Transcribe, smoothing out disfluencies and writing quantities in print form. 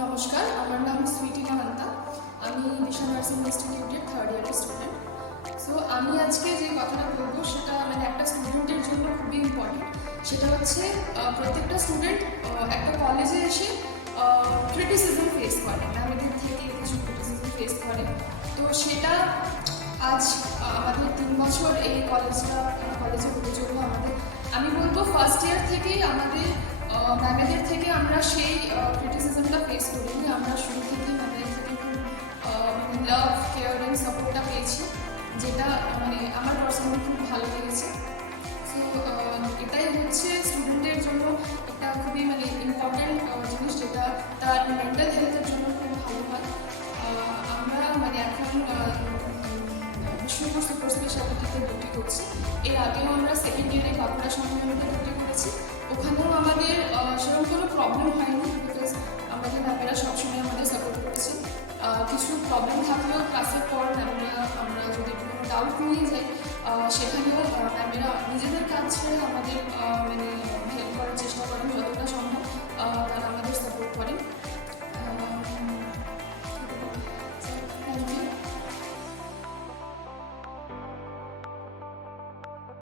নমস্কার, আমার নাম সুইটি মাহান্তা। আমি দিশা নার্সিং ইনস্টিটিউটের থার্ড ইয়ারের স্টুডেন্ট। সো আমি আজকে যে কথাটা বলবো সেটা একটা স্টুডেন্টের জন্য খুবই ইম্পর্টেন্ট। সেটা হচ্ছে প্রত্যেকটা স্টুডেন্ট একটা কলেজে এসে ক্রিটিসিজম ফেস করে, ম্যামেদের থেকে কিছু ক্রিটিসিজম ফেস করে। তো সেটা আজ আমাদের 3 বছর এই কলেজে হতে চললো আমাদের। আমি বলবো ফার্স্ট ইয়ার থেকেই আমাদের ম্যামেদের থেকে আমরা সেই ক্রিটিসিজমটা ফেস করিনি। আমরা শুরু থেকেই ম্যামেদের থেকে খুব লাভ, কেয়ারিং, সাপোর্টটা পেয়েছি, যেটা আমার পার্সোনালি খুব ভালো লেগেছে। সো এটাই হচ্ছে স্টুডেন্টের জন্য একটা খুবই ইম্পর্ট্যান্ট জিনিস, যেটা তার মেন্টাল হেলথের জন্য খুব ভালো হয়। আমরা এখন বিষ্ণুপুর সুপার স্পেশালিটিতে ভর্তি করছি। এর আগেও আমরা সেকেন্ড ইয়ারে বাঁকুড়া সম্মেলনীতে ভর্তি করেছি। ওখানেও আমাদের সেরকম কোনো প্রবলেম হয়নি, বিকজ আমাদের ম্যামেরা সবসময় আমাদের সাপোর্ট করেছে। কিছু প্রবলেম থাকলেও ক্লাসের পর আমরা যদি কোনো ডাউট নিয়ে যাই, সেখানেও ম্যামেরা নিজেদের কাজ ছেড়ে আমাদের